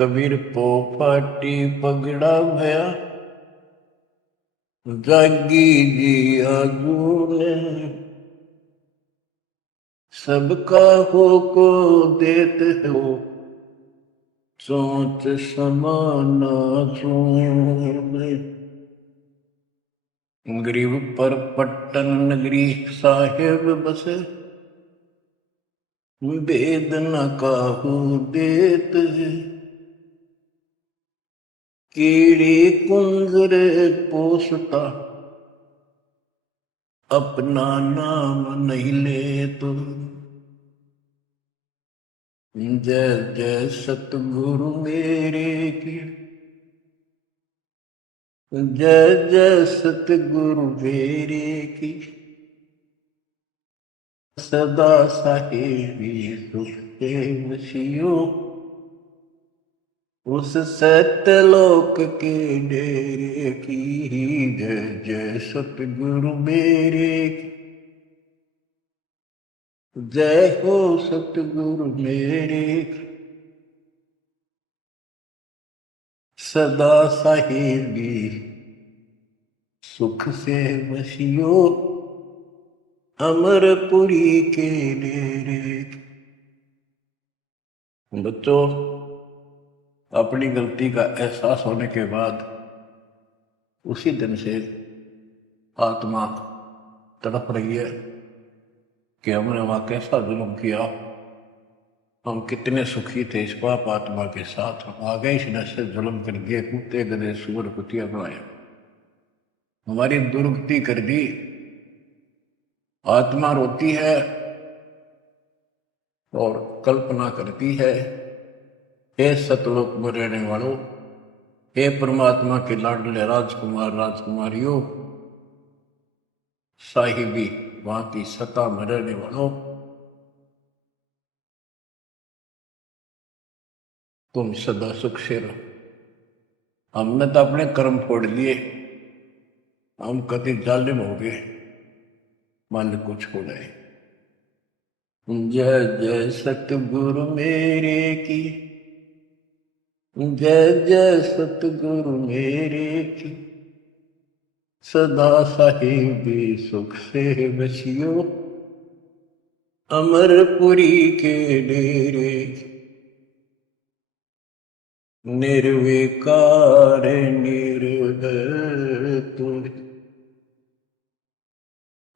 कबीर पो फाटी पगड़ा भया, जागी जी आजूने, सबका हो को देते हो, सोच समाना सोने। गरीब पर पट्टन नगरी साहेब बसे, वेद न काहू देत है। कीड़ी कुंजर पोसता, अपना नाम नहीं ले तो। जय जय सतगुरु मेरे की, जय जय सतगुरु मेरे की। सदा साहेबी सुख के वशियो, उस सत्यलोक के डेरे की। जय जय सतगुरु मेरे की, जय हो सतगुरु मेरे की। सदा साहेबी सुख से वशियो, अमरपुरी के डेरे की। बच्चों, अपनी गलती का एहसास होने के बाद उसी दिन से आत्मा तड़प रही है कि हमने वहां कैसा जुल्म किया। हम कितने सुखी थे इस पाप आत्मा के साथ, हम आ गए इस नशे जुल्म कर दिए, कुत्ते गधे सूअर कुतिया बनाए, हमारी दुर्गति कर दी। आत्मा रोती है और कल्पना करती है, हे सतलोक में रहने वालों, हे परमात्मा के लाडले राजकुमार राजकुमारियों, साहिबी वहां की सत्ता में रहने वालों, तुम सदा सुख से रहो। हमने तो अपने कर्म फोड़ लिए, हम कति जालिम हो गए, मालिक को छोड़े। जय जय सतगुरु मेरे की, जय जय सतगुरु मेरे की। सदा साहिबी सुख से बसियो, अमरपुरी के डेरे की। निर्विकार निर्भय तुम,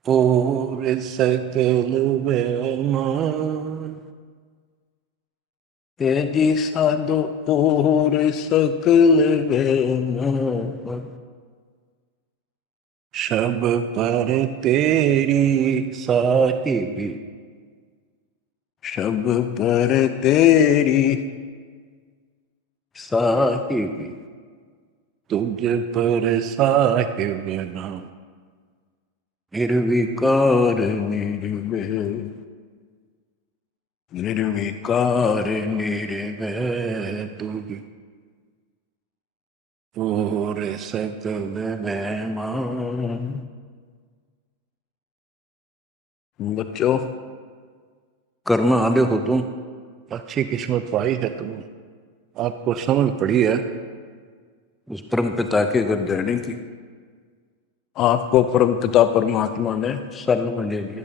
और सकल बेमान। तेजी साधो और सकल बेमान, शब पर तेरी साहिबी, शब पर तेरी साहिबी। तुझ पर साहिब नाम, निर्विकार निर्भय, निर्विकार निर्भय तुझ, और सकल बेमान। बच्चों, करना आदे हो तुम, अच्छी किस्मत पाई है तुम, आपको समझ पड़ी है उस परम पिता के घर रहने की। आपको परम पिता परमात्मा ने शरण में ले लिया।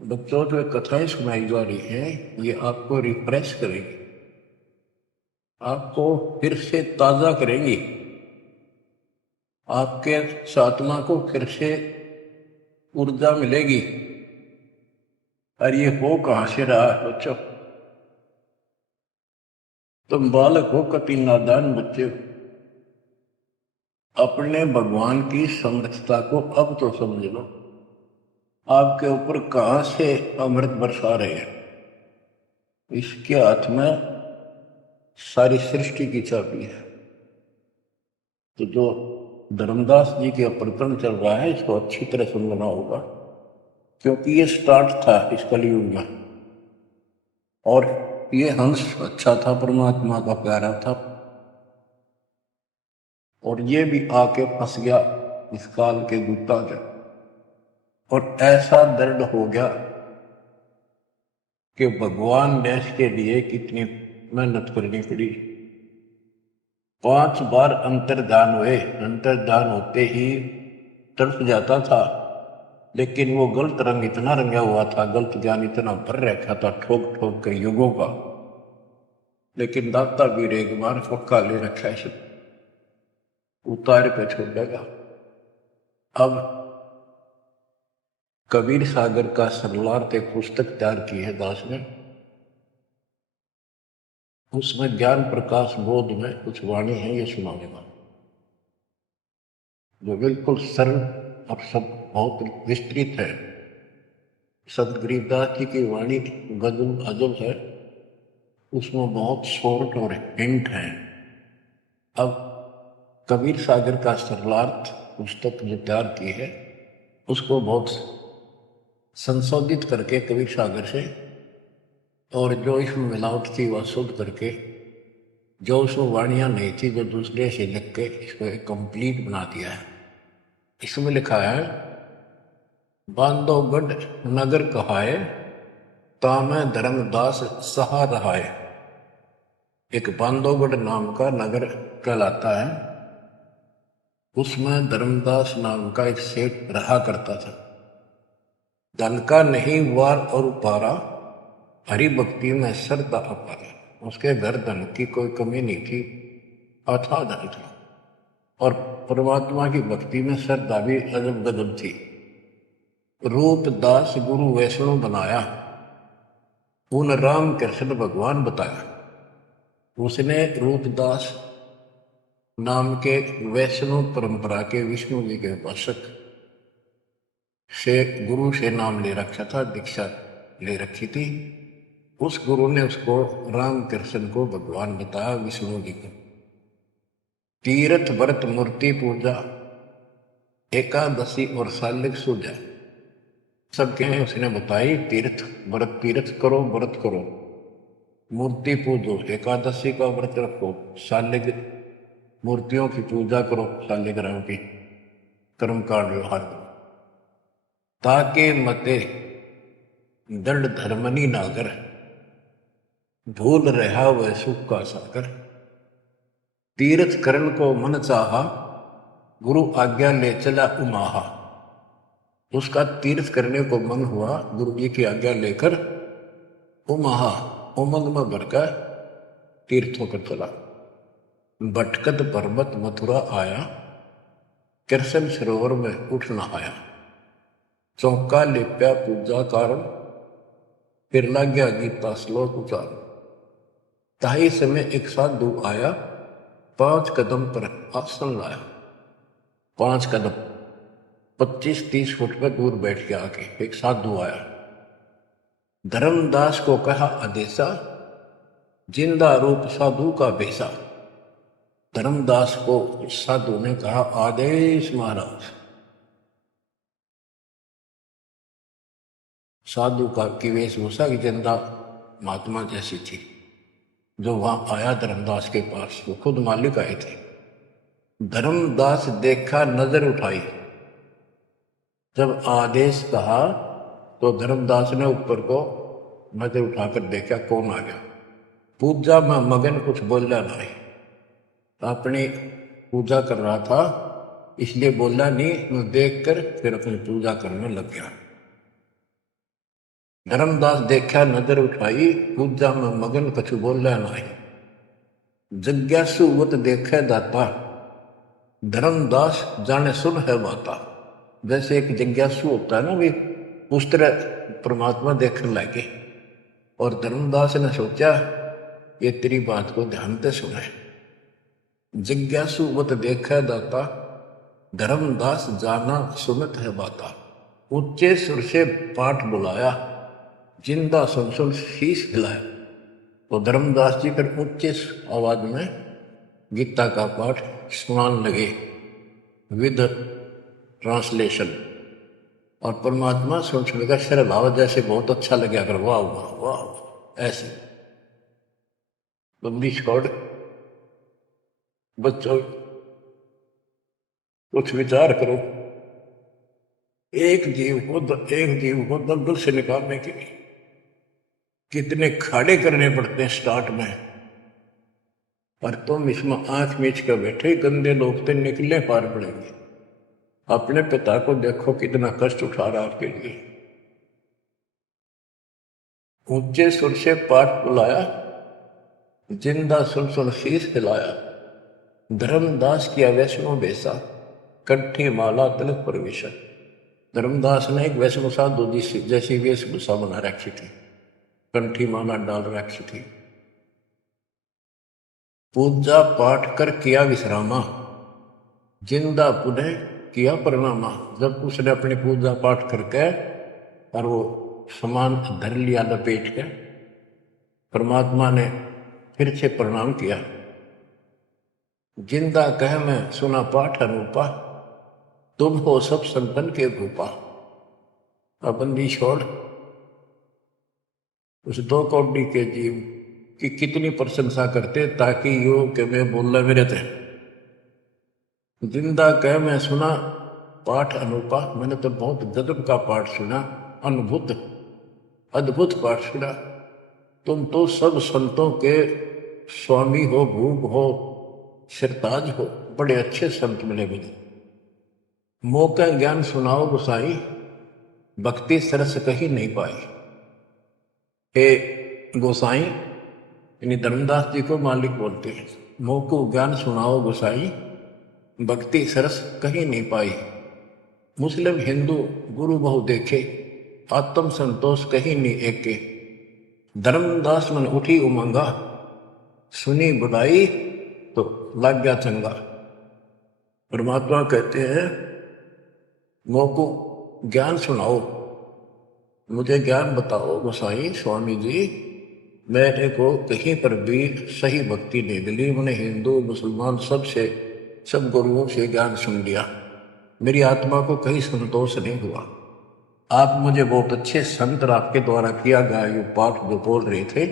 बच्चों, जो कथाएं सुनाई जा रही हैं, ये आपको रिफ्रेश करेगी, आपको फिर से ताजा करेंगी, आपके आत्मा को फिर से ऊर्जा मिलेगी। और ये हो कहां से रहा है बच्चों? तुम बालक हो, कति नादान बच्चे हो, अपने भगवान की समर्थता को अब तो समझ लो। आपके ऊपर कहां से अमृत बरसा रहे हैं? इसके हाथ में सारी सृष्टि की चाबी है। तो जो धर्मदास जी के प्रकरण चल रहा है, इसको अच्छी तरह समझना होगा, क्योंकि ये स्टार्ट था इस कलयुग में, और ये हंस अच्छा था, परमात्मा का प्यारा था, और ये भी आके फंस गया इस काल के गुप्ता के, और ऐसा दर्द हो गया कि भगवान ने इसके लिए कितनी मेहनत करनी पड़ी। 5 बार अंतर्धान हुए। अंतर्धान होते ही तड़प जाता था, लेकिन वो गलत रंग इतना रंगा हुआ था, गलत ज्ञान इतना भर रखा था ठोक ठोक कर युगों का। लेकिन दाता वीर एक बार पक्का ले रखा है, सब उतार कर छोड़ेगा। अब कबीर सागर का सरलार्थ एक पुस्तक तैयार की है दास ने। उसमें ज्ञान प्रकाश बोध में कुछ वाणी है, ये सुनाऊंगा, जो बिल्कुल सरल और सब बहुत विस्तृत है। संत गरीबदास जी की वाणी गजल अजब है, उसमें बहुत शॉर्ट और हिंट है। अब कबीर सागर का सरलार्थ पुस्तक जो तैयार की है, उसको बहुत संशोधित करके कबीर सागर से, और जो इसमें मिलावट थी वह शुद्ध करके, जो उसमें वाणियाँ नहीं थी जो दूसरे से लिख के इसको एक कंप्लीट बना दिया है। इसमें लिखा है, बांधोगढ़ नगर कहाए, तामे धर्मदास सहा रहाए। एक बांधोगढ़ नाम का नगर कहलाता है, उसमें धर्मदास नाम का एक सेठ रहा करता था। धन का नहीं वार और उपारा, हरि भक्ति में श्रद्धा अपारा। उसके घर धन की कोई कमी नहीं थी, अथाह धन था, और परमात्मा की भक्ति में श्रद्धा भी अजब गजब थी। रूप दास गुरु वैष्णव बनाया, उन राम कृष्ण भगवान बताया। उसने रूपदास नाम के वैष्णव परंपरा के विष्णु जी के उपासक से गुरु से नाम ले रखा था, दीक्षा ले रखी थी। उस गुरु ने उसको राम कृष्ण को भगवान बताया, विष्णु जी को। तीर्थ व्रत मूर्ति पूजा, एकादशी और सालिक सूजा, सब कहें उसने बताई। तीर्थ व्रत, तीर्थ करो, व्रत करो, मूर्ति पूजो, एकादशी का व्रत रखो, सालिग मूर्तियों की पूजा करो, शालिग्राम की कर्मकांड व्यवहार करो, ताके मते दंड धर्मनी नागर, भूल रहा वह सुख का सागर। तीर्थ करण को मन चाहा, गुरु आज्ञा ले चला उमाहा। उसका तीर्थ करने को मन हुआ, गुरु जी की आज्ञा लेकर उमाहा, उमंग में भरकर तीर्थों कर चला। भटकत पर्वत मथुरा आया, कृष्ण सरोवर में उठ नहाया। चौका लिप्या पूजा कारण, फिर लग गया गीता श्लोक उचार। ताही समय एक साधु आया, 5 कदम पर आसन लाया। 5 कदम 25-30 फुट पर दूर बैठ के आके एक साधु आया। धर्मदास को कहा आदेशा, जिंदा रूप साधु का बेसा। धर्मदास को साधु ने कहा, आदेश महाराज। साधु का की वेशभूषा की जिंदा महात्मा जैसी थी। जो वहां आया धर्मदास के पास, वो खुद मालिक आए थे। धर्मदास देखा, नजर उठाई। जब आदेश कहा तो धर्मदास ने ऊपर को नजर उठाकर देखा, कौन आ गया। पूजा में मगन, कुछ बोला नहीं, अपनी पूजा कर रहा था, इसलिए बोला नहीं। देख कर फिर अपनी पूजा करने लग गया। धर्मदास देखा, नजर उठाई, पूजा में मगन, कछु बोला नहीं। जिज्ञासुवत देखे दाता, धर्मदास जाने सुन है बाता। जैसे एक जिज्ञासु होता है ना भी, उस तरह परमात्मा देखने लगे। और धर्मदास ने सोचा, ये तेरी बात को ध्यान से सुने। जिज्ञासुवत देखे दाता, धर्मदास जाना सुनत है बाता। ऊंचे सुर से पाठ बुलाया, जिंदा सुन सुन शीश हिलाया। तो धर्मदास जी फिर ऊंचे आवाज में गीता का पाठ सुनाने लगे विद ट्रांसलेशन। और परमात्मा सुन सुनकर सिर हिलावा, जैसे बहुत अच्छा लगे, अगर वाह वाह वाह ऐसे। लंबी छोड़ बच्चों, कुछ विचार करो। एक जीव को दलदल से निकालने के लिए कितने खाड़े करने पड़ते हैं स्टार्ट में। और तुम इसमें आंख मीच कर बैठे, गंदे लोग तो निकले पार पड़ेंगे। अपने पिता को देखो कितना कष्ट उठा रहा आपके लिए। ऊंचे सुर से पाठ बुलाया, जिंदा सुन सुन शीश हिलाया। धर्मदास किया वैष्णो बेसा, कंठी माला तिलक प्रवेश। धर्मदास ने एक वैष्णो साधु जैसी वेशभूषा बना रखी थी, कंठी माला डाल रखी थी। पूजा पाठ कर किया विश्रामा, जिंदा पुनः किया प्रणामा। जब उसने अपनी पूजा पाठ करके और वो सामान धर लिया लपेट के, परमात्मा ने फिर से प्रणाम किया। जिंदा कह मैं सुना पाठ अनूपा, तुम हो सब संतन के भूपा। अब बंदी छोड़, उस 2 कौड़ी के जीव की कितनी प्रशंसा करते ताकि यो के मैं बोलना मेरे थे। जिंदा कह मैं सुना पाठ अनूपा, मैंने तो बहुत गजब का पाठ सुना, अद्भुत अद्भुत पाठ सुना। तुम तो सब संतों के स्वामी हो, भूप हो, सिरताज हो, बड़े अच्छे संत मिले मुझे। मौका ज्ञान सुनाओ गोसाई, भक्ति सरस कहीं नहीं पाई। हे गोसाई, यानी धर्मदास जी को मालिक बोलते हैं, मोको ज्ञान सुनाओ गोसाई, भक्ति सरस कहीं नहीं पाई। मुस्लिम हिंदू गुरु बहु देखे, आत्म संतोष कहीं नहीं एके। धर्मदास मन उठी उमंगा, सुनी बुराई तो लग गया चंगा। परमात्मा कहते हैं मोको ज्ञान सुनाओ, मुझे ज्ञान बताओ गोसाई स्वामी जी। मेरे को कहीं पर भी सही भक्ति नहीं मिली। मैंने हिंदू मुसलमान सब गुरुओं से ज्ञान सुन लिया, मेरी आत्मा को कहीं संतोष नहीं हुआ। आप मुझे बहुत अच्छे संत और आपके द्वारा किया गया ये पाठ जो बोल रहे थे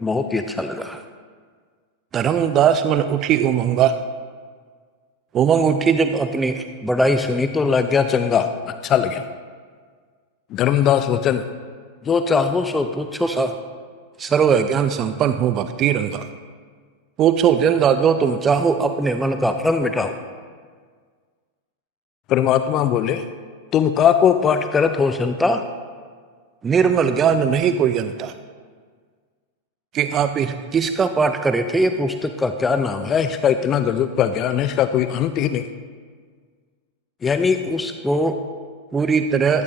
बहुत ही अच्छा लगा। धर्मदास मन उठी उमंगा, उमंग उठी जब अपनी बड़ाई सुनी तो लग गया चंगा, अच्छा लगा। धर्मदास वचन, जो चाहो सो पूछो सा, सर्व ज्ञान संपन्न हो भक्ति रंगा। पूछो जिंदा जो तुम चाहो, अपने मन का भ्रम मिटाओ। परमात्मा बोले, तुम का को पाठ करत हो संता, निर्मल ज्ञान नहीं कोई अंता। कि आप किसका पाठ करे थे, ये पुस्तक का क्या नाम है, इसका इतना गजब का ज्ञान है, इसका कोई अंत ही नहीं। यानी उसको पूरी तरह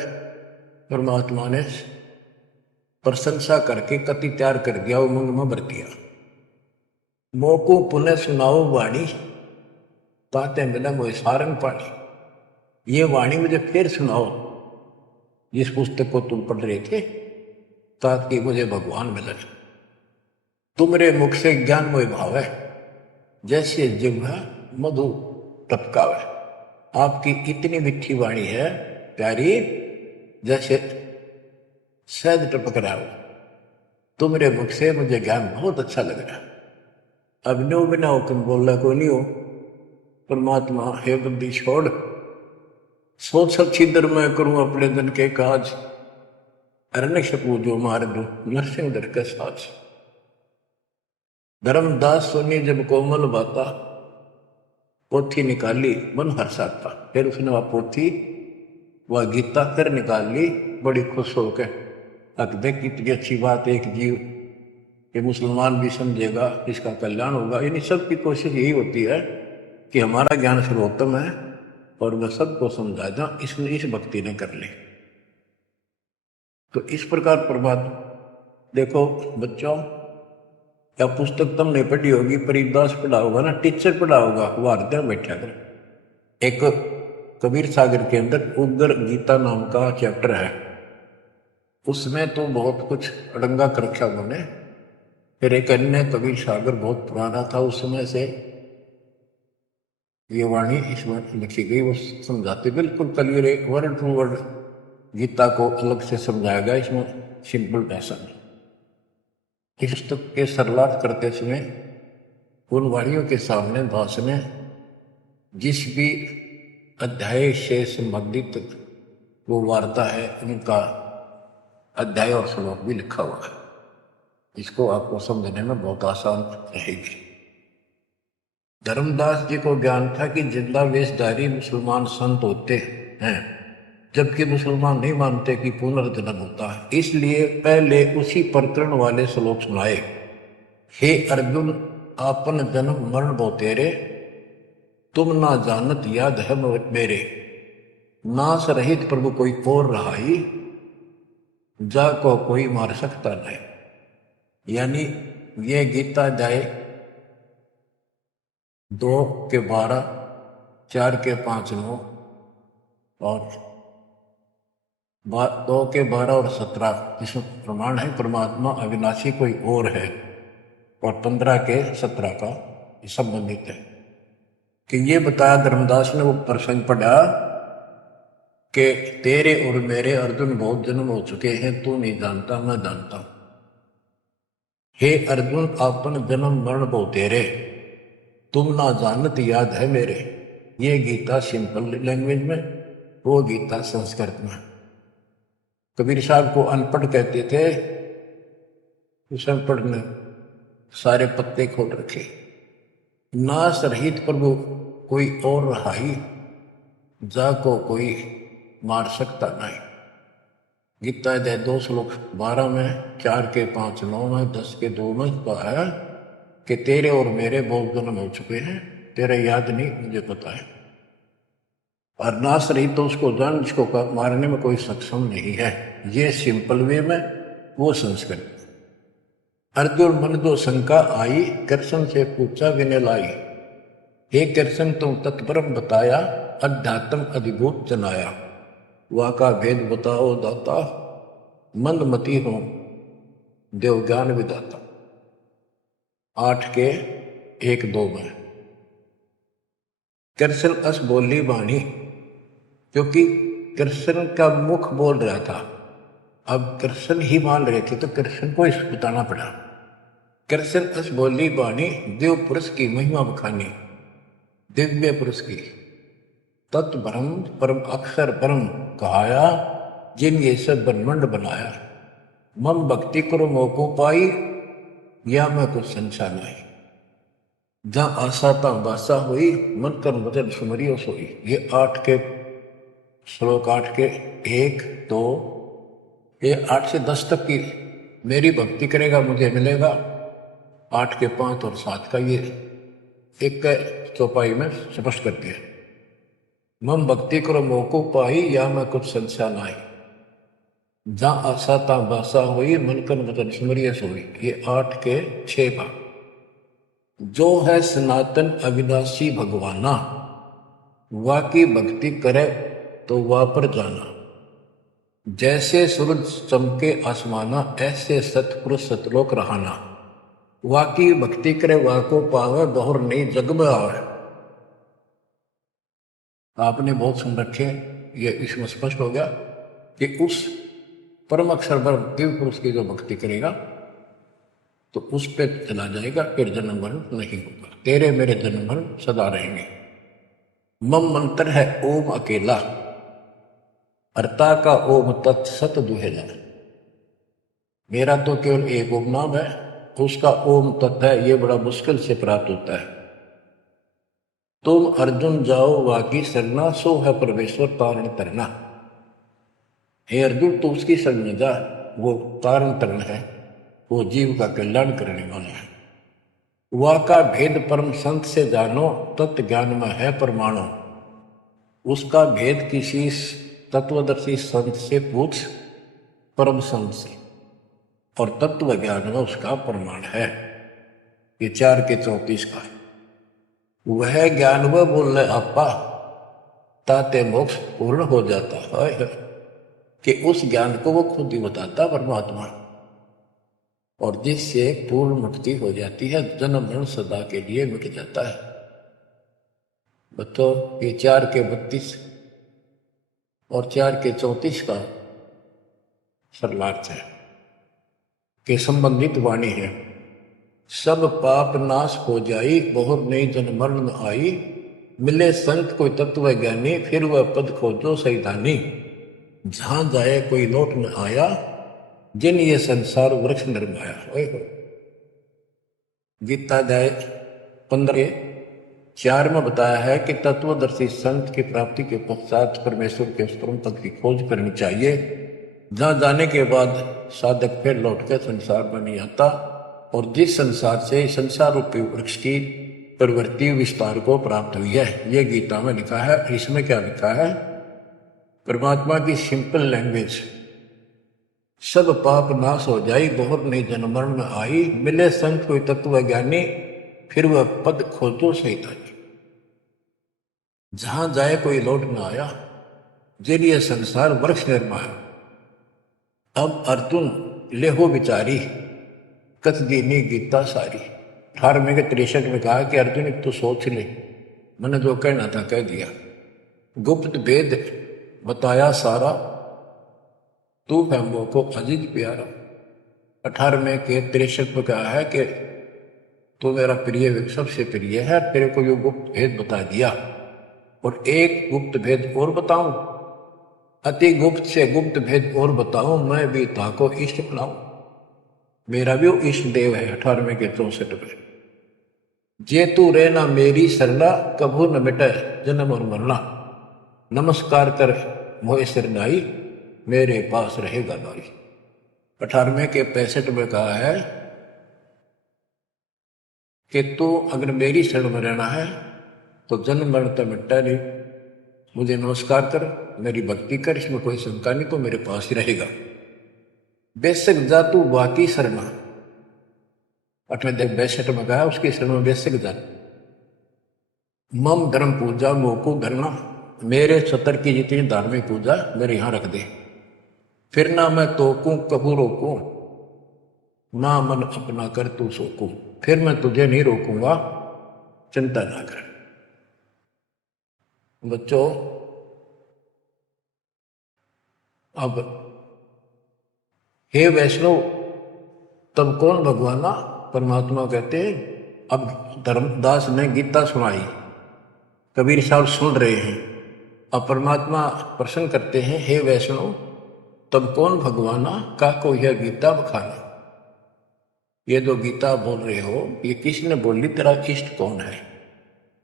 परमात्मा ने प्रशंसा करके कति तैयार कर दिया, उमंग में भर दिया। मोको पुनः सुनाओ वाणी, ताते मिला मोह सारंग पानी। ये वाणी मुझे फिर सुनाओ, जिस पुस्तक को तुम पढ़ रहे थे, ताकि मुझे भगवान मिले। तुमरे मुख से ज्ञान मोह भावे, जैसे जिह्वा मधु टपकावे। आपकी इतनी मीठी वाणी है प्यारी, जैसे शहद टपक रहा हो। तुमरे मुख से मुझे ज्ञान बहुत अच्छा लग रहा। अब नो बिना हुक्म बोलना को नहीं हो। परमात्मा हे बंदी छोड़, सोच सब छिदर मैं करूं अपने दिन के काज, अरण्य पूजो मार दो नरसिंह दर के साज। धर्मदास सुनी जब कोमल बाता, पोथी निकाली मन हर्षाता। फिर उसने वह पोथी वह गीता फिर निकाल ली, बड़ी खुश होकर। अक देख कितनी अच्छी बात, एक जीव ये मुसलमान भी समझेगा, इसका कल्याण होगा। यानी सबकी कोशिश यही होती है कि हमारा ज्ञान सर्वोत्तम है और वह सबको समझा दें, इसलिए इस भक्ति ने कर ली। तो इस प्रकार प्रभात देखो बच्चों, या पुस्तक तुमने पढ़ी होगी, परिदास पढ़ा होगा ना, टीचर पढ़ा होगा, वो हृदय बैठा कर। एक कबीर सागर के अंदर उग्र गीता नाम का चैप्टर है, उसमें तो बहुत कुछ अड़ंगा कर रखा उन्होंने। फिर एक अन्य कबीर सागर बहुत पुराना था, उस समय से ये वाणी इसमें लिखी गई, वो समझाते बिल्कुल क्लियर, एक वर्ड टू वर्ड गीता को अलग से समझाया गया इसमें सिंपल भाषा में। इस पुस्तक के सरलार्थ करते समय उन वाणियों के सामने दास ने जिस भी अध्याय से संबंधित वो वार्ता है, उनका अध्याय और श्लोक भी लिखा हुआ है। इसको आपको समझने में बहुत आसान रहेगी। धर्मदास जी को ज्ञान था कि जिंदा वेशधारी मुसलमान संत होते हैं, जबकि मुसलमान नहीं मानते कि पुनर्जन्म होता है। इसलिए पहले उसी प्रकरण वाले श्लोक सुनाए। हे अर्जुन, आपन जन्म मरण बहु तेरे, तुम ना जानत याद है मेरे। नाश रहित प्रभु कोई और रहाई, जा को कोई मार सकता नहीं। यानी ये गीता अध्याय 2 के 12, 4 के 5, 9 और 2 के 12 और 17 इसमें प्रमाण है परमात्मा अविनाशी कोई और है, और 15 के 17 का संबंधित है। कि ये बताया धर्मदास ने वो प्रसंग पढ़ा कि तेरे और मेरे अर्जुन बहुत जन्म हो चुके हैं, तू नहीं जानता मैं जानता हूं। हे अर्जुन, आपन जन्म मरण बहु तेरे, तुम ना जानत याद है मेरे। ये गीता सिंपल लैंग्वेज में, वो गीता संस्कृत में। कबीर साहब को अनपढ़ कहते थे, उस अनपढ़ ने सारे पत्ते खोल रखे। नाश रहित प्रभु कोई और रहाई, जा को कोई मार सकता नहीं। गीता अध्याय 2 श्लोक 12 में, 4 के 5, 9 में, 10 के 2 में कहा है कि तेरे और मेरे बहुत जन्म हो चुके हैं, तेरा याद नहीं, मुझे पता है। और नाश रहित तो उसको जान जिसको मारने में कोई सक्षम नहीं है। ये सिंपल वे में, वो संस्कृत। अर्जुन मन जो शंका आई, कृष्ण से पूछा विनय लाई। हे कृष्ण, तुम तत्परम बताया, अध्यात्म अधिभूत जनाया। वा का भेद बताओ दाता, मंदमती हो देव ज्ञान विदाता। 8 के 1, 2 में। कृष्ण अस बोली वाणी, क्योंकि कृष्ण का मुख बोल रहा था, अब कृष्ण ही मान रहे थे तो कृष्ण को इस बताना पड़ा। कृष्ण अस बोली वाणी, देव पुरुष की महिमा बखानी, दिव्य पुरुष की तत्ब्रह्म परम अक्षर परम कहाया, जिन ये सब ब्रह्मंड बनाया। मम भक्ति करो मोको पाई, या मैं कुछ संशय नहीं। जहां आशा ता बासा हुई, मन कर वचन सुमरियो सोई। ये 8 के श्लोक 8 के 1, 2, ये 8 से 10 तक की मेरी भक्ति करेगा मुझे मिलेगा। 8 के 5 और 7 का ये 1 चौपाई में स्पष्ट करती है। मम भक्ति करो मोको पाई, या मैं कुछ संशय नाही। जहां आशा ता बासा हुई, मन कर वचन सुमरिय सोई। ये 8 के 6 का। जो है सनातन अविनाशी भगवाना, वा की भक्ति करे तो वा पर जाना। जैसे सूरज चमके आसमाना, ऐसे सतपुरुष सतलोक रहाना। वा की भक्ति करे वा को पावे, बहुर नहीं जग में आवे। आपने बहुत सुन रखे, ये इसमें स्पष्ट हो गया कि उस परम अक्षर ब्रह्म दिव्य पुरुष की जो भक्ति करेगा तो उस पे चला जाएगा, फिर जन्म मरण नहीं होगा। तेरे मेरे जन्म मरण सदा रहेंगे। मम मंत्र है ओम अकेला, अर्ता का ओम तत्सत दुहेला। मेरा तो केवल एक ओम नाम है, उसका ओम तत् है, ये बड़ा मुश्किल से प्राप्त होता है। तुम अर्जुन जाओ वाकी सरना, सो है परमेश्वर तारण तरना। हे अर्जुन, तो उसकी शरण में जा, वो तारण तरण है, वो जीव का कल्याण करने वाला है। वा का भेद परम संत से जानो, तत्व ज्ञान में है परमाणु। उसका भेद किसी तत्वदर्शी संत से पूछ, परम संत से, और तत्व ज्ञान में उसका प्रमाण है। ये 4 के 34 का है। वह ज्ञान वह बोल रहे आपा, ताते मोक्ष पूर्ण हो जाता है, कि उस ज्ञान को वो खुद ही बताता परमात्मा, और जिससे पूर्ण मुक्ति हो जाती है, जन्म मरण सदा के लिए मिट जाता है। तो ये 4 के 32 और 4 के 34 का सरलार्थ है कि संबंधित वाणी है। सब पाप नाश हो जाई, बहुत नई जन्म मरण आई। मिले संत कोई तत्व ज्ञानी, फिर वह पद खोजो सैतानी। जहां जाए कोई लौट न आया, जिन ये संसार वृक्ष निर्माया। गीता अध्याय 15 4 में बताया है कि तत्वदर्शी संत की प्राप्ति के पश्चात परमेश्वर के परम पद की खोज करनी चाहिए, जहां जाने के बाद साधक फिर लौटकर संसार में नहीं आता, और जिस संसार से संसार रूपी वृक्ष की प्रवृत्ति विस्तार को प्राप्त हुई है। ये गीता में लिखा है। इसमें क्या लिखा है? परमात्मा की सिंपल लैंग्वेज, सब पाप नाश हो जाई, बहुत नहीं जन्म मरण में आई, मिले संत कोई तत्व ज्ञानी, फिर वह पद खोजो सही ताई। जहां जाए कोई लौट न आया, जिलिए संसार वृक्ष निर्माया। अब अर्जुन लेहो विचारी, कत दीनी गीता सारी। 18वें के 63 में कहा कि अर्जुन एक तो सोच ले, मैंने जो कहना था कह दिया, गुप्त भेद बताया सारा, तू है मोह को अजीज प्यारा। 18वें के 63 में कहा है कि तू मेरा प्रिय सबसे प्रिय है, तेरे को यो गुप्त भेद बता दिया। और एक गुप्त भेद और बताऊं, अति गुप्त से गुप्त भेद और बताऊं, मैं भी ताको इष्ट बनाऊं। मेरा भी इष्ट देव है। 18वें के 64 में, जे तू रहना मेरी सरला, कभू न मिटे जन्म और मरना। नमस्कार कर मोह सिरनाई, मेरे पास रहेगा नाई। 18वें के 65 में कहा है कि तू अगर मेरी शरण में रहना है तो जन्म मरण तो मिटता नहीं, मुझे नमस्कार कर, मेरी भक्ति कर, इसमें कोई शंका नहीं, तो मेरे पास ही रहेगा। बेशक जा तू वाकी शरणा, 62 में कहा उसकी शरण में बेशक जा। मम धर्म पूजा मोको धरना, मेरे सतर की जितनी धार्मिक पूजा मेरे यहां रख दे। फिर ना मैं तोकूं कबू रोकूं, ना मन अपना कर तू सोकूं। फिर मैं तुझे नहीं रोकूंगा, चिंता ना कर। बच्चों, अब हे वैष्णव तब कौन भगवाना? परमात्मा कहते हैं। अब धर्मदास ने गीता सुनाई, कबीर साहब सुन रहे हैं। अब परमात्मा प्रश्न करते हैं, हे वैष्णव तब कौन भगवाना, का को यह गीता बखाना। ये जो गीता बोल रहे हो ये किसने बोली, तेरा इष्ट कौन है?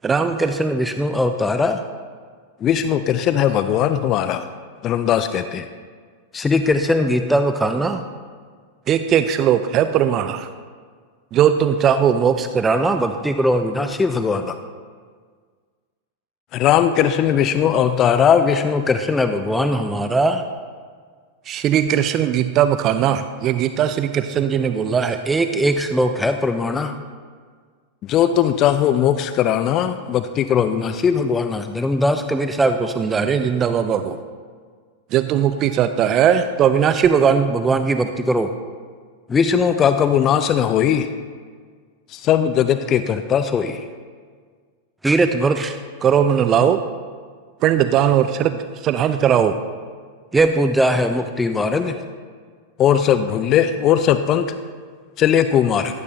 राम कृष्ण विष्णु अवतारा, विष्णु कृष्ण है भगवान हमारा। धर्मदास कहते हैं श्री कृष्ण गीता बखाना, एक एक श्लोक है प्रमाणा। जो तुम चाहो मोक्ष कराना, भक्ति करो अविनाशी भगवाना। राम कृष्ण विष्णु अवतारा, विष्णु कृष्ण है भगवान हमारा। श्री कृष्ण गीता बखाना, ये गीता श्री कृष्ण जी ने बोला है, एक एक श्लोक है प्रमाणा। जो तुम चाहो मोक्ष कराना, भक्ति करो अविनाशी भगवाना। धर्मदास कबीर साहब को समझा रहे जिंदा बाबा को, जब तुम मुक्ति चाहता है तो अविनाशी भगवान की भक्ति करो। विष्णु का कबू नाश न होई, सब जगत के करता सोई। तीर्थ व्रत करो मन लाओ, पिंड दान और श्राद्ध कराओ। यह पूजा है मुक्ति मार्ग, और सब भूले और सब पंथ चले कुमार्ग।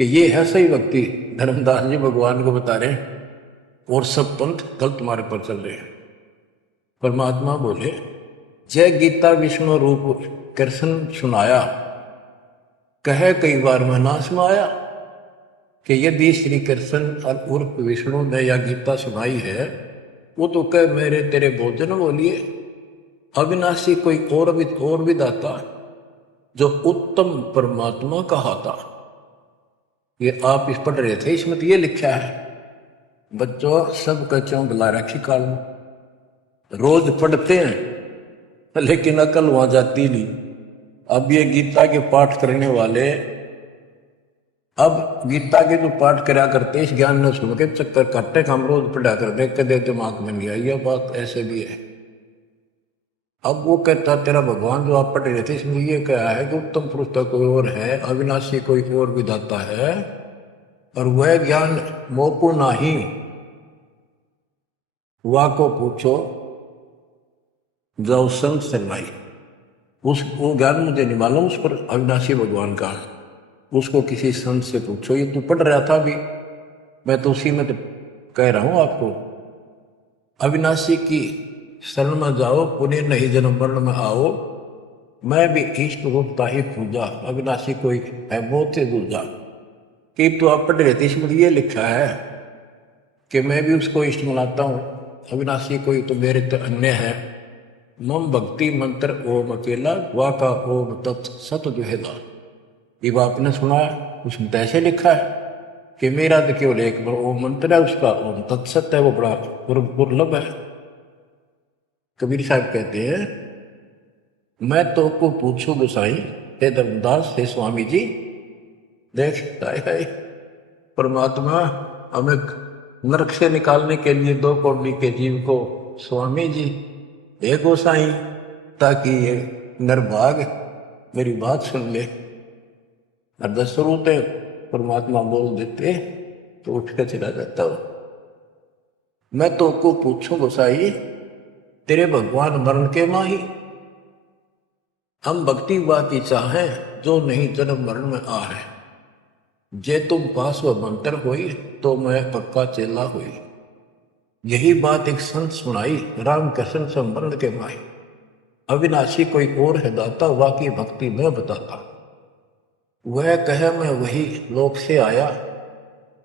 कि ये है सही भक्ति। धर्मदास जी भगवान को बता रहे हैं, और सब पंथ गलत मार्ग पर चल रहे हैं। परमात्मा बोले, जय गीता विष्णु रूप कृष्ण सुनाया, कहे कई बार मैं ना समाया। कि यदि श्री कृष्ण उर्फ विष्णु ने यह गीता सुनाई है, वो तो कह मेरे तेरे भोजन बोलिए। अविनाशी कोई और भी दाता, जो उत्तम परमात्मा कहाता। ये आप इस पढ़ रहे थे, इसमें तो ये लिखा है। बच्चों सब कच्चों बुला रखी काल में, रोज पढ़ते हैं लेकिन अकल वहां जाती नहीं। अब ये गीता के पाठ करने वाले, अब गीता के जो पाठ करा करते इस ज्ञान ने सुन के चक्कर काटे, हम रोज पढ़ा करते, कदे दिमाग में नहीं आई। यह बात ऐसे भी है। अब वो कहता तेरा भगवान जो आप पढ़ रहे थे इसमें ये कहा है कि उत्तम पुरुष तो कोई और है, अविनाशी कोई और भी दाता है, और वह ज्ञान मोको नाही, वा को पूछो जाओ संत शरणाई। वो ज्ञान मुझे नहीं मालूम, उस पर अविनाशी भगवान का है, उसको किसी संत से पूछो। ये तू पढ़ रहा था अभी, मैं तो उसी में तो कह रहा हूं आपको। अविनाशी की शरण में जाओ, पुण्य नहीं जन्म मरण में आओ। मैं भी इष्ट रूपता ही पूजा, अविनाशी कोई है बहुत से दूजा। कि तो आप पढ़ रहे थे, इसमें ये लिखा है कि मैं भी उसको इष्ट मनाता हूँ। अविनाशी कोई तो मेरे तो अन्य है। मम भक्ति मंत्र ओम अकेला, वाका ओम तत् सत दुहेला। ये वो आपने सुना है, उसमें तो ऐसे लिखा है कि मेरा तो केवल एक ओम मंत्र है, उसका ओम तत्सत है, वो बड़ा दुर्लभ है। कबीर साहब कहते हैं, मैं तो को पूछू गोसाई, हे धर्मदास, हे स्वामी जी। देख हाय हाय, परमात्मा हमें नरक से निकालने के लिए दो कौड़ी के जीव को स्वामी जी, हे गोसाई, ताकि ये नरभाग मेरी बात सुन ले। और दसरूते परमात्मा बोल देते तो उठ कर चला जाता हो। मैं तो को पूछूं गोसाई, तेरे भगवान मरण के माही, हम भक्ति बाकी चाहें जो नहीं जन्म मरण में आ है। जे तुम पास व मंत्र हुई तो मैं पक्का चेला हुई। यही बात एक संत सुनाई, राम कृष्ण संवरण के माही। अविनाशी कोई और है दाता, वाकी भक्ति मैं बताता। वह कहे मैं वही लोक से आया,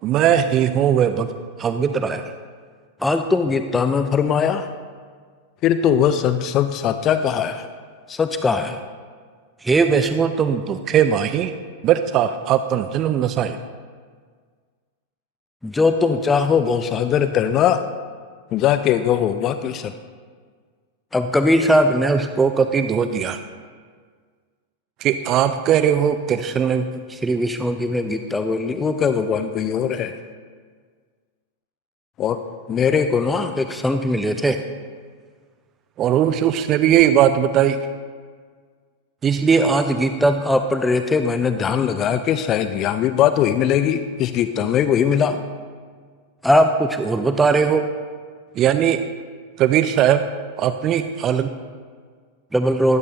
मैं ही हूं वह भक्त अवगत राय। आज तुम गीता में फरमाया, फिर तो वह सच सच साचा कहा है, सच कहा है। हे वैष्णो तुम दुखे माही, व्यर्था आपन जन्म नसाई। जो तुम चाहो वो सागर करना, जाके गहो बाकी सब। अब कबीर साहब ने उसको कति धो दिया कि आप कह रहे हो कृष्ण ने श्री विष्णु जी ने गीता बोली, वो क्या भगवान कोई और है। और मेरे को ना एक संत मिले थे और उनसे उसने भी यही बात बताई। इसलिए आज गीता आप पढ़ रहे थे, मैंने ध्यान लगाया कि शायद यहां भी बात वही मिलेगी, इस गीता में वही मिला। आप कुछ और बता रहे हो। यानी कबीर साहब अपनी अलग डबल रोल,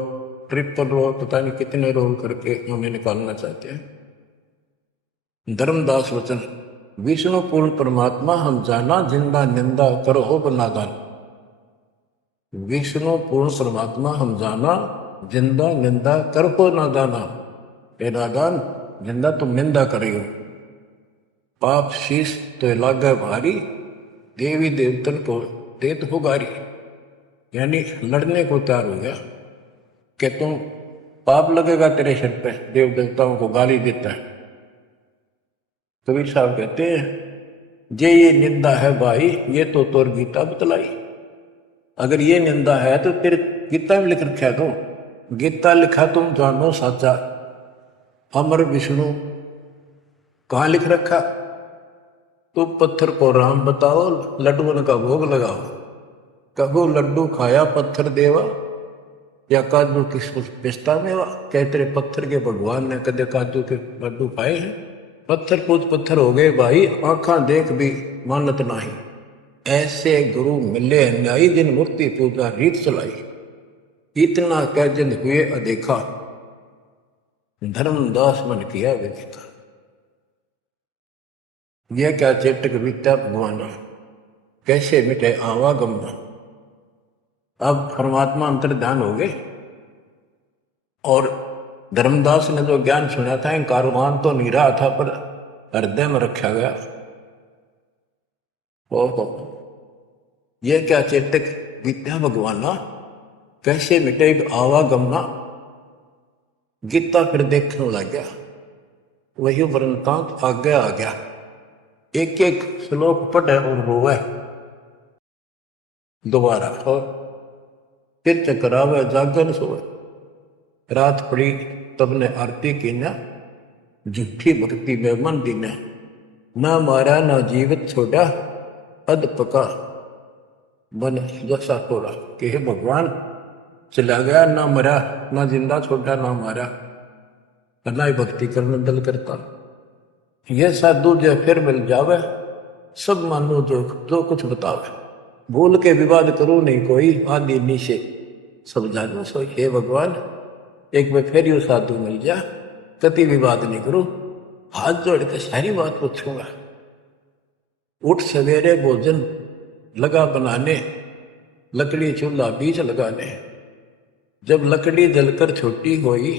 ट्रिपल रोल, पता नहीं कितने रोल करके हमें निकालना चाहते हैं। धर्मदास वचन, विष्णु पूर्ण परमात्मा हम जाना, जिंदा निंदा करो हो नादान। विष्णु पूर्ण परमात्मा हम जाना, जिंदा निंदा कर हो नादाना। हे नादान, जिंदा तुम निंदा करे हो। पाप शीश तो लागे भारी, देवी देवतन को देत हो गारी। यानी लड़ने को तैयार हो गया कि तुम पाप लगेगा तेरे सिर पे, देव देवताओं को गाली देता है। कबीर साहब कहते हैं, जे ये निंदा है भाई, ये तो तोर गीता बतलाई। अगर ये निंदा है तो तेरे गीता में लिख रखा है, तो गीता लिखा तुम जानो साचा। अमर विष्णु कहाँ लिख रखा, तो पत्थर को राम बताओ, लड्डुओं का भोग लगाओ। कहो लड्डू खाया पत्थर देवा, या काजू की पिस्ता मेवा। क्या तेरे पत्थर के भगवान ने कदे काजू के लड्डू खाए हैं। पत्थर पूछ पत्थर हो गए भाई, आंखा देख भी मानत नाही। ऐसे गुरु मिले अन्यायी, जिन मूर्ति पूजा रीत चलाई। इतना कह जिन हुए अदेखा, धर्मदास मन किया विदिता। यह क्या चेटक बीता भगवाना, कैसे मिटे आवागमना। अब परमात्मा अंतर ध्यान हो गए और धर्मदास ने जो ज्ञान सुना था, कारवान तो नहीं रहा था पर हृदय में रखा गया। ओहो, ये क्या चेतक विद्या भगवाना, कैसे मिटे आवागमना। गीता फिर देखने लग गया, वही वृंतांत आगे आ गया। एक एक श्लोक पढ़े और रोवे दोबारा, और फिर चकरावे जागन सोए। रात पड़ी तब ने आरती की न, झूठी भक्ति में मन दीना। ना मारा ना जीवित छोड़ा, अध पका बन जैसा थोड़ा। कि हे भगवान, चला गया ना मरा, ना जिंदा छोड़ा ना मारा, ना ही भक्ति करने दल करता। ये साधु जो फिर मिल जावे, सब मानो जो जो कुछ बतावे। भूल के विवाद करो नहीं कोई, आदि नीचे सब जानो सो। हे भगवान, एक बार फिर यू साधु मिल जा, कति विवाद नहीं करो, हाथ जोड़ के सारी बात पूछूंगा। उठ सवेरे भोजन लगा बनाने, लकड़ी चूल्हा बीच लगाने। जब लकड़ी जलकर छोटी होई,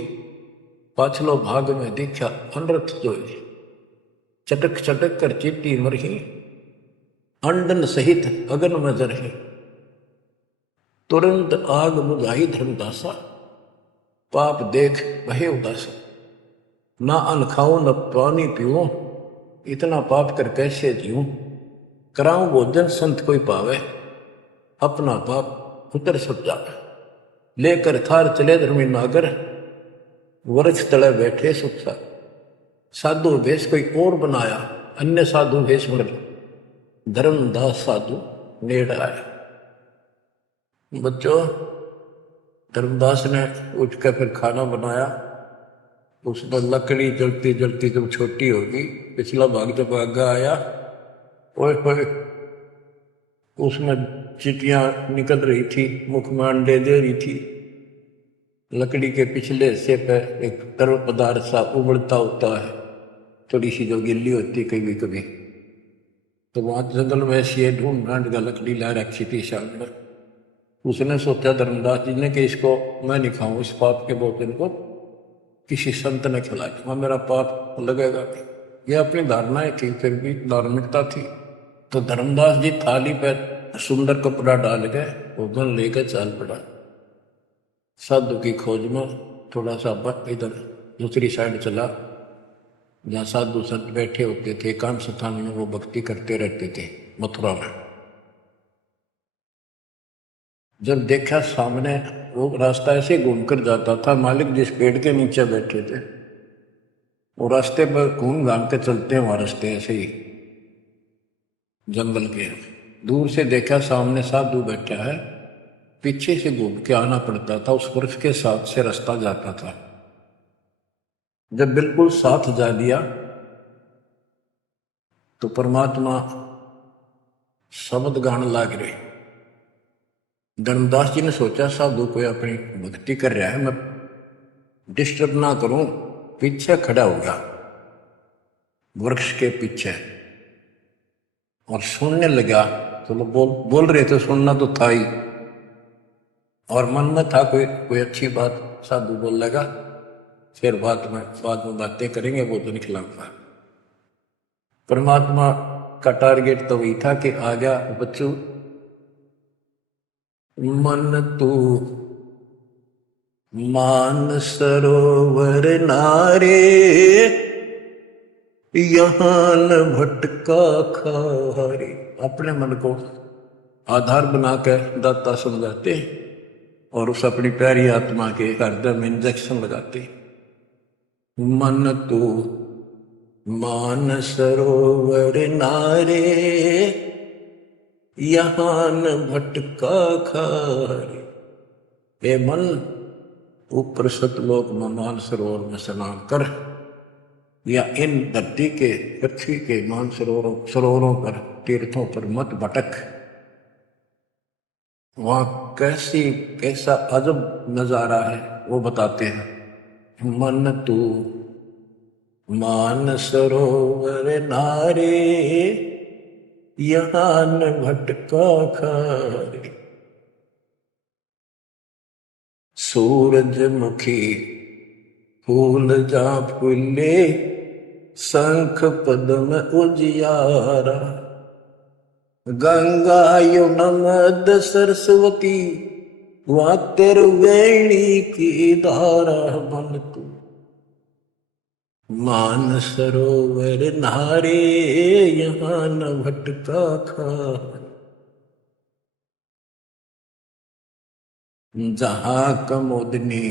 पाछलो भाग में दिखा अनरथ जोई। चटक चटक कर चीटी मरही, अंडन सहित अगन में जर है, तुरंत आग बुझाई धर्मदासा, पाप देख भय उदासा। ना अन्न खाऊं न पानी पीऊं, इतना पाप कर कैसे जीऊं। कराऊं भोजन संत कोई पावे, अपना पाप उतर सब जावे। लेकर थार चले धर्मी नागर, वृक्ष तले बैठे सुख सागर। साधु भेष कोई और बनाया, अन्य साधु भेष बन धर्मदास साधु नेड़ आया। बच्चों, धर्मदास ने उठकर फिर खाना बनाया। उसमें लकड़ी जलती जलती जब छोटी होगी, पिछला भाग जब आगे आया, ओए ओए, उसमें चिटियां निकल रही थी, मुख में अंडे दे रही थी। लकड़ी के पिछले हिस्से पर एक तरल पदार्थ सा उबलता होता है, थोड़ी सी जो गिल्ली होती कभी कभी। तो वहां जंगल में ऐसी ढूंढ ढांड का लकड़ी ला रखी थी सामने। उसने सोचा धर्मदास जी ने कि इसको मैं नहीं खाऊं, इस पाप के भोजन को किसी संत ने खिला दूंगा, मेरा पाप लगेगा। ये अपनी धारणाएं थी, फिर भी धार्मिकता थी। तो धर्मदास जी थाली पर सुंदर कपड़ा डाल गए, भोजन लेकर चल पड़ा। साधु की खोज में थोड़ा सा इधर दूसरी साइड चला, जहाँ साधु संत बैठे होते थे, एकांत स्थान में वो भक्ति करते रहते थे मथुरा में। जब देखा सामने, वो रास्ता ऐसे घूमकर जाता था, मालिक जिस पेड़ के नीचे बैठे थे वो रास्ते पर घूम घाम के चलते हैं, वहां रास्ते ऐसे ही जंगल के। दूर से देखा सामने साधु बैठा है, पीछे से घूम के आना पड़ता था, उस वृक्ष के साथ से रास्ता जाता था। जब बिल्कुल साथ जा दिया तो परमात्मा शब्द गान लाग रहे। धर्मदास जी ने सोचा साधु कोई अपनी भक्ति कर रहा है, मैं डिस्टर्ब ना करूं, पीछे खड़ा हो गया वृक्ष के पीछे और सुनने लगा। तो लोग बोल रहे थे, सुनना तो था ही, और मन में था कोई अच्छी बात साधु बोल लगा, फिर बाद में बातें करेंगे, वो तो निकलाऊंगा। परमात्मा का टारगेट तो वही था कि आ गया बच्चों, मन तू मान सरोवर नारे, यहाँ न भटका खारे। अपने मन को आधार बनाकर दाता समझाते और उस अपनी प्यारी आत्मा के हृदय में इंजेक्शन लगाते। मन तू मान सरोवर नारे, यहाँ न भटका खारे। हे मन, ऊपर सतलोक में मान सरोवर में स्नान कर, या इन धरती के पृथ्वी के मान सरोवरों पर, तीर्थों पर मत भटक। वहां कैसा अजब नजारा है वो बताते हैं। मन तू मान सरोवर नारे, यहाँ न भटका खारे। सूरजमुखी फूल जा फूले, शंख पद्म उजियारा। गंगा यमुना मद सरस्वती, वहां वेणी की धारा। मन तू मान सरोवर नारे, यहाँ न भटका खारे। जहां कमोदनी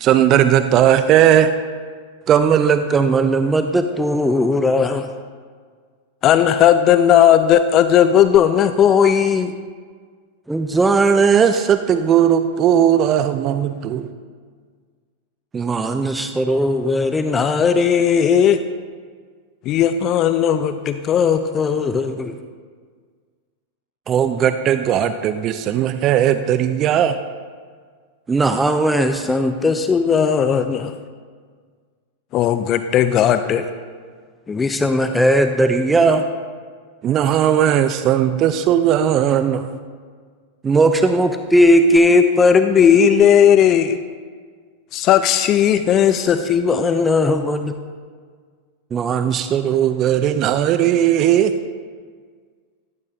चंद्रगता है, कमल कमल मद तूरा। अनहद नाद अजब धुन होई, जाने सतगुरु पूरा। मन तू मान सरोवर नारे, यहाँ न भटका खारे। ओ गट घाट विषम है दरिया, नहावे संत सुजाना। ओ गट घाट विषम है दरिया, नहावे संत सुजाना। मोक्ष मुक्ति के पर भी ले रे, साक्षी है सचिवाना। मन मान सरोवर नारे,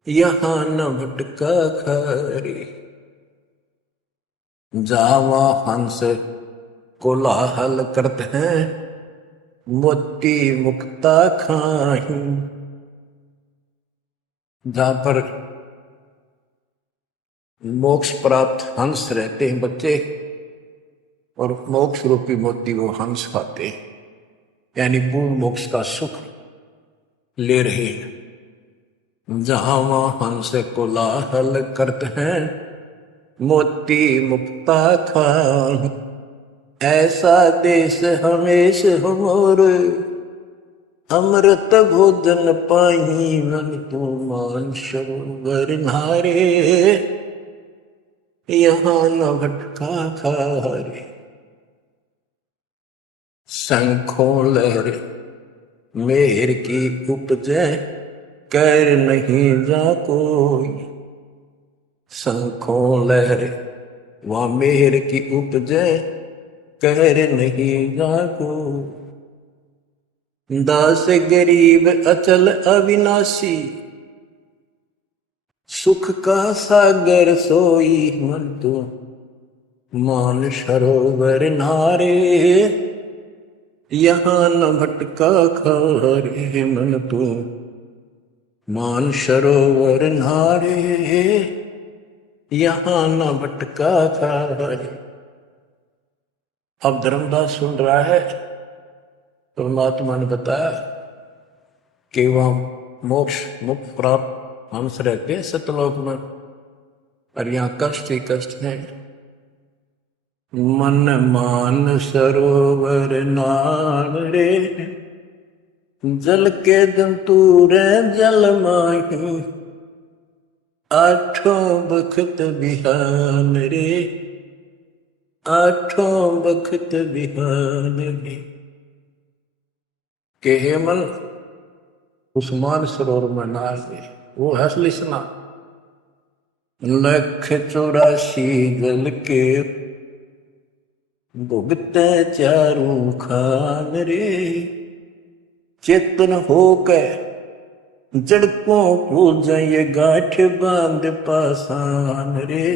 यहाँ न भटका खारे, जावा हंस कोलाहल करते हैं, मोती मुक्ता खाही। जहां पर मोक्ष प्राप्त हंस रहते हैं बच्चे, और मोक्ष रूपी मोती वो हंस खाते हैं, यानी पूर्ण मोक्ष का सुख ले रहे हैं। जहां वहां हंस कोलाहल करते हैं, मोती मुक्ता खाही। ऐसा देश हमेश हमोर, अमृत भोजन पाही। मन तू मान सरोवर नारे, यहाँ न भटका खारे। शंखों लहर मेहर की उपजे, कर नहीं जा कोई। शंखों लहर वहाँ मेहर की उपजे, कर नहीं जा कोई। दास गरीब अचल अविनाशी, सुख का सागर सोई। मन तो मान सरोवर नारे, यहाँ न भटका खारे। मन तो मान सरोवर नारे, यहाँ न भटका खारे। अब धर्मदास सुन रहा है, परमात्मा ने बताया कि वह मोक्ष मुक्त प्राप्त हंस रहते हैं सतलोक में, और यहाँ कष्ट ही कष्ट है। मन मान सरोवर नाल रे, जल के जंतु रे जल माही। आठों बखत बिहान रे, आठों बखत बिहान रे। के हे मन उस मान सरोवर में नाल रे, वो हंस लिसना। लख 84 जल के भुगते चारों खान रे। चेतन होकर जड़कों पूजा, ये गांठ बांध पासान रे,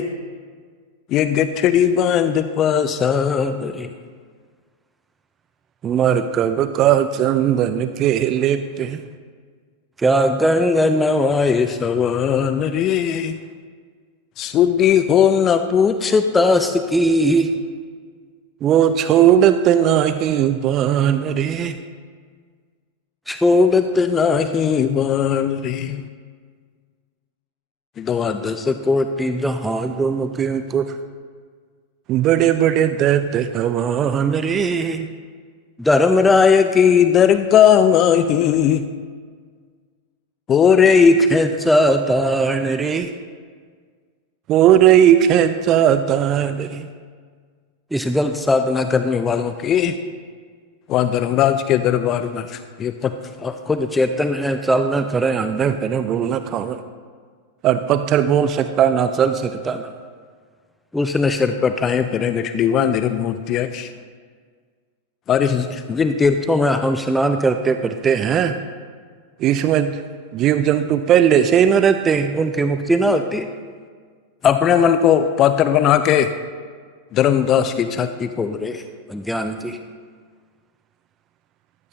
ये गठड़ी बांध पासान रे। मरकब का चंदन के लेते, क्या गंग नवाए सवान रे। सुधी हो न पूछतास की, वो छोड़त नाही बान रे, छोड़त नाही बान रे। 12 कोटि जहाजों मुकिम को, बड़े बड़े दैत्य हवान रे। धर्मराय की दरगाह माही, हो रही खेचा तान रे, हो रही खेचा तान रे। इस गलत साधना करने वालों की वहां धर्मराज के दरबार में ये खुद चेतन है, चलना करे, अंडे करे, बोलना खाना, और पत्थर बोल सकता ना, चल सकता ना। उसने सिर पर ठाए फिरे गठड़ी, वह निरभ मूर्तियां। और इस जिन तीर्थों में हम स्नान करते फिरते हैं, इसमें जीव जंतु पहले से ही न रहते, उनकी मुक्ति ना होती। अपने मन को पात्र बना के धर्मदास की छाती खोल रहे अज्ञान की,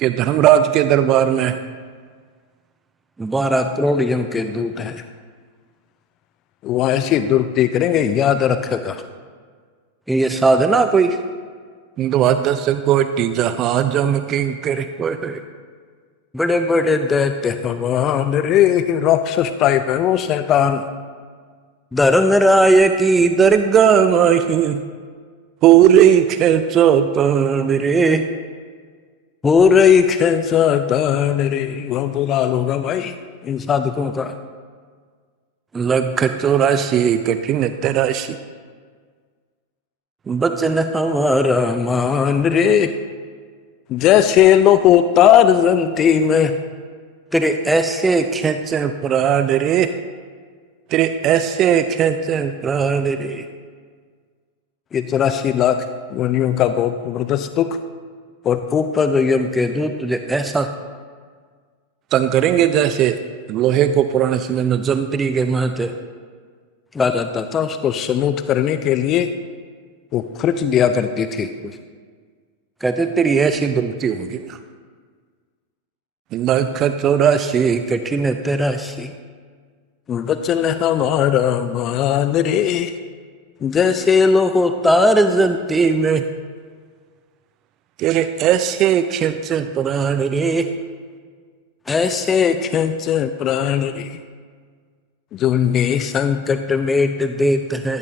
कि धर्मराज के दरबार में 12 करोड़ यम के दूत हैं, वो ऐसी दुर्गति करेंगे, याद रखेगा। ये साधना कोई 12 कोटि जहां जम किंकर, बड़े बड़े दैत्य हवान रे। राक्षस टाइप है वो शैतान। धर्मराय की दरगाह माही, हो रही खेचा तान रे, हो रही खेचा तान रे। वह बुरा होगा भाई इन साधकों का। लख 84 कठिन तराशी, बचन हमारा मान रे। जैसे लोहो तार जंती में, तेरे ऐसे खेचे प्राण रे, तेरे ऐसे खेचे प्राण रे। ये 84 लाख योनियों का बहुत जबरदस्त दुख, और ऊपर जो यम के दूत तुझे ऐसा तंग करेंगे जैसे लोहे को पुराने समय में जंतरी के महत्व कहा जाता था, उसको स्मूथ करने के लिए वो खर्च दिया करती थी। कहते तेरी ऐसी दुर्गति होगी ना। लाख 84 कठिन 83 बचन हमारा मान रे, जैसे लोहो तार जलती में तेरे ऐसे खिंच प्राण रे, ऐसे खिंच प्राण रे। जो संकट मेट देत है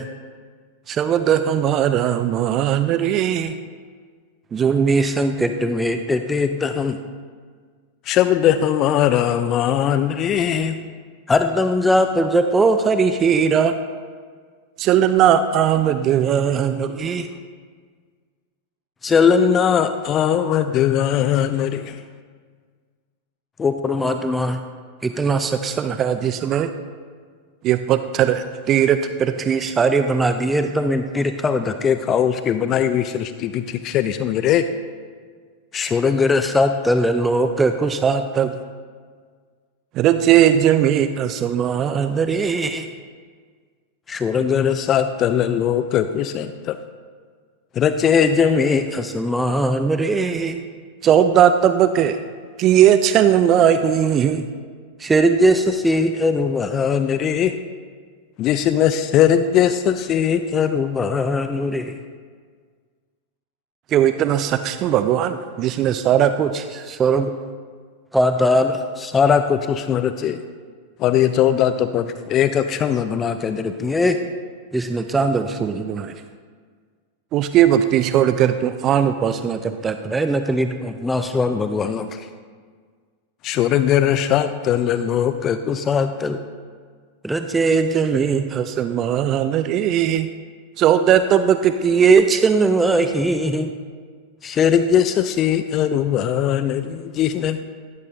शब्द हमारा मान रे, जो संकट मेट देत हम शब्द हमारा मान रे। हरदम जाप जपो हरि हीरा, चलना आमद रे, चलना आमद रे। वो परमात्मा इतना सक्षम है जिसने ये पत्थर तीर्थ पृथ्वी सारे बना दिए। तुम इन तीर्थों धक्के खाओ, उसकी बनाई हुई सृष्टि भी ठीक से नहीं समझ रहे। स्वर्ग रसातल लोक कुसातल रचे जमी असमान रे, स्वर्ग रसातल लोक कुसातल रचे जमी असमान रे। 14 तबके किए छन माही, सिरजे ससी अरुमान रे, जिसने सिरजे ससी अरुमान रे। कि वो इतना सक्षम भगवान जिसने सारा कुछ स्वर्ग पाताल सारा कुछ उसमें रचे, और ये 14 तपक एक अक्षर में बना के देती है, जिसने चांद और सूरज बनाए। उसकी भक्ति छोड़कर तू आन उपासना करता है नकली नासवान भगवानों की। स्वर्ग रसातल लोक कुसातल रचे जमी आसमान रे, 14 तबक किए छिन माही, सिरज ससी अरुवान रे, जिसने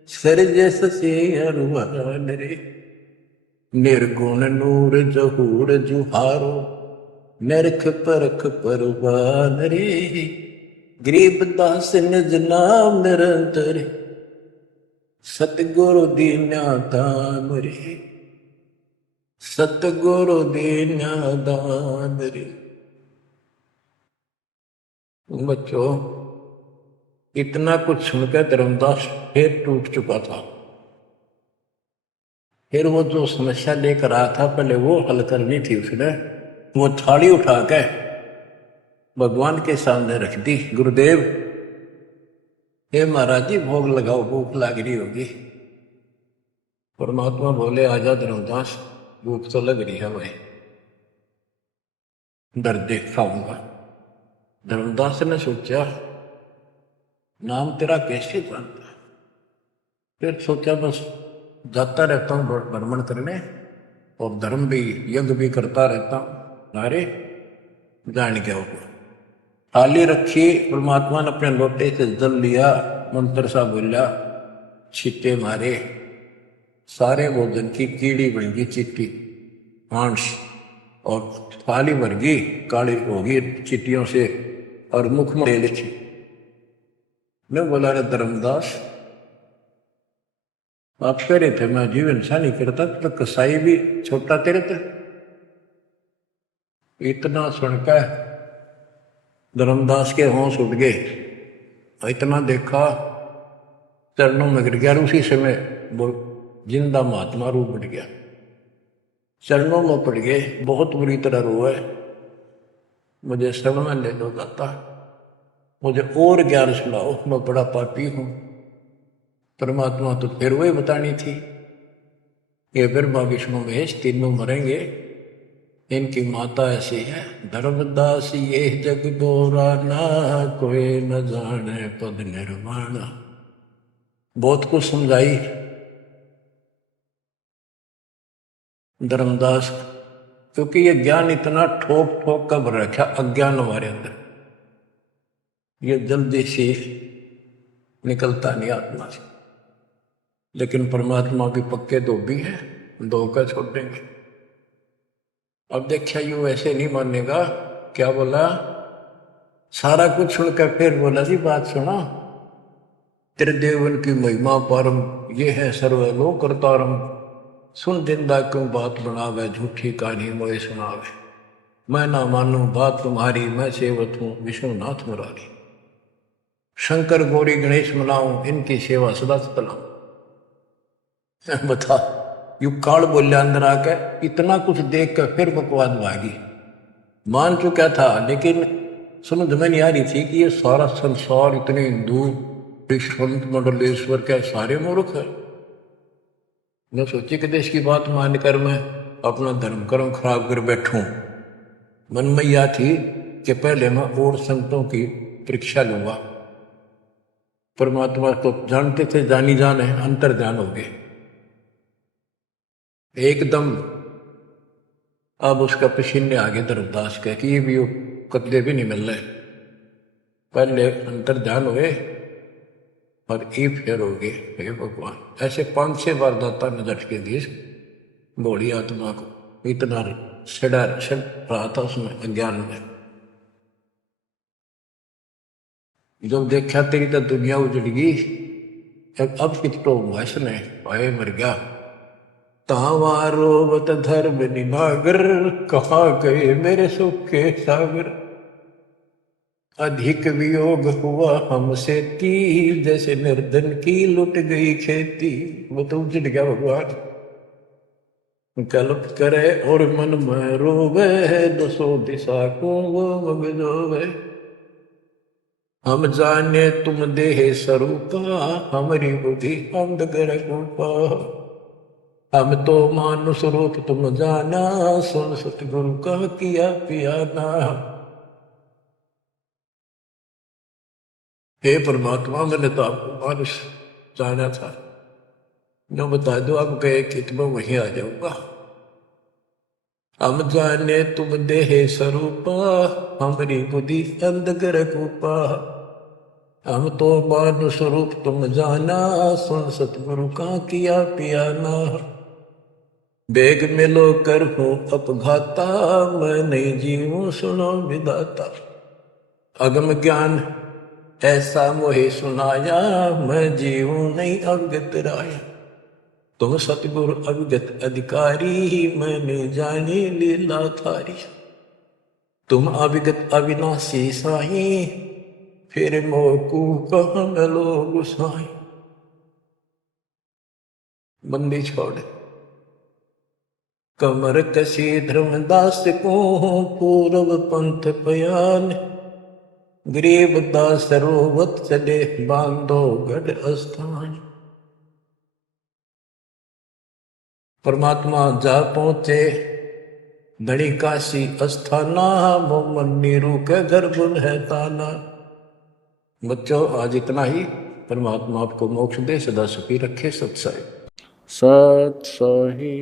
सिरज ससी अरुवान रे। निर्गुण नूर जहूर जुहारो, नरख परख परवान रे, गरीब दास निज नाम निरंतर, सतगुरु दीन्या दान रे, सतगुरु दीन्या दान रे। बच्चों, इतना कुछ सुनकर धर्मदास फिर टूट चुका था। फिर वो जो समस्या लेकर आया था पहले वो हल करनी थी उसने। वो थाली उठा के भगवान के सामने रख दी। गुरुदेव, हे महाराज जी भोग लगाओ, भूख लग रही होगी। परमात्मा बोले आजा धर्मदास, भूख तो लग रही है भाई, डर देख खाऊंगा। धर्मदास ने सोचा नाम तेरा कैसे जानता है। फिर सोचा बस जाता रहता हूँ भ्रमण करने और धर्म भी यज्ञ भी करता रहता हूँ। अरे जान क्या होगा। थाली रखी, परमात्मा ने अपने लोटे से जल लिया, मंत्र सा बोला, छींटे मारे, सारे भोजन की कीड़ी बन गई चिट्टी मांस, और थाली भर गई काली होगी चिट्टियों से, और मुख में ले ली। मैं बोला रे धर्मदास, आप कह रहे थे मैं जीव इंसान नहीं करता, तो कसाई भी छोटा तेरे थे। इतना सुनकर धर्मदास के होश उठ गए। इतना देखा चरणों में गिर गया। उसी समय वो जिंदा महात्मा रूप बढ़ गया, चरणों में पड़ गए, बहुत बुरी तरह रोए, मुझे शरण में ले लो जाता, मुझे और ज्ञान सुनाओ, मैं बड़ा पापी हूं। परमात्मा तो फिर वही बतानी थी, ये ब्रह्मा विष्णु महेश तीनों मरेंगे, इनकी माता ऐसी है। धर्मदास ये जग बोरा ना, कोई न जाने पद निर्माण। बहुत कुछ समझाई धर्मदास, क्योंकि ये ज्ञान इतना ठोक ठोक कर भर रखा अज्ञान हमारे अंदर, ये जल्दी से निकलता नहीं आत्मा से। लेकिन परमात्मा भी पक्के धोबी है, धोकर छोड़ देंगे। अब देखिए यू ऐसे नहीं मानेगा। क्या बोला, सारा कुछ सुनकर फिर बोला जी बात सुना, त्रिदेवन की महिमा परम, ये है सर्वलोक करतारम, सुन जिंदा क्यों बात बनावे, झूठी कहानी मोए सुनावे। मैं ना मानू बात तुम्हारी, मैं सेवक हूँ विष्णुनाथ मुरारी। शंकर गौरी गणेश मनाऊं, इनकी सेवा सदा चलाऊं। बता, यू काल बोलिया अंदर आके, इतना कुछ देख कर फिर बकवाद भागी। मान चुका था लेकिन समझ में नहीं आ रही थी कि ये सारा संसार, इतने हिंदू संत मंडलेश्वर के सारे मूर्ख है। मैं सोची कि देश की बात मानकर मैं अपना धर्म कर्म खराब कर बैठूं। मन में यह थी कि पहले मैं और संतों की परीक्षा लूंगा। परमात्मा को जानते थे, जानी जान है, अंतर ध्यान हो गए एकदम। अब उसका पसीने आगे धर्मदास के कि ये भी कतले भी नहीं मिल रहे। पहले अंतर ध्यान हुए और ये फिर हो गए। हे भगवान, ऐसे 5-6 बार दाता ने झटके दिए भोली आत्मा को। इतना सड़ रहा था उसमें अज्ञान में। जब देखा तेरी तो दुनिया उजड़ गई, अब कितो हुआ इसने, भाई मर गया। तावारोवत धर्म निभागर, कहाँ गए मेरे सुख के सागर। अधिक वियोग हुआ हमसे तीर, जैसे निर्धन की लुट गई खेती। वो तो उजड़ गया भगवान। कल्प करे और मन में रोवे, दसों दिशा को वो मगजोवे। हम जाने तुम देह स्वरूपा, हमारी बुद्धि अंधकर रूपा। हम तो मानुष रूप तुम जाना, सुन सतगुरु का किया पियाना। हे परमात्मा, मैंने तो आपको मानुष जाना था, जो बता दो आप गए कि मैं वहीं आ जाऊंगा। हम जाने तुम देह स्वरूपा, हमारी बुद्धि अंधकर रूपा। हम तो मानुष रूप तुम जाना, सुन सतगुरु का किया पियाना। बेग मिलो कर हूं अपघाता, मैं नहीं जीऊं सुनो विदाता। अगम ज्ञान ऐसा मोहे सुनाया, मैं जीऊं नहीं अवगत राया। तुम सतगुरु अवगत अधिकारी, मैंने जानी लीला थारी। तुम अविगत अविनाशी साई, फिर मोकू कहाँ मिलो गुसाई। बंदी छोड़ कमर कसी धर्मदास को, पूर्व पंथ बयान। गरीब दास रोवत चले, बांधो गढ़ स्थान। परमात्मा जा पहुंचे धनी काशी अस्थाना, मोमन नीरू के घर गुण है ताना। बच्चों, आज इतना ही। परमात्मा आपको मोक्ष दे, सदा सुखी रखे। सत्साई सत्साही।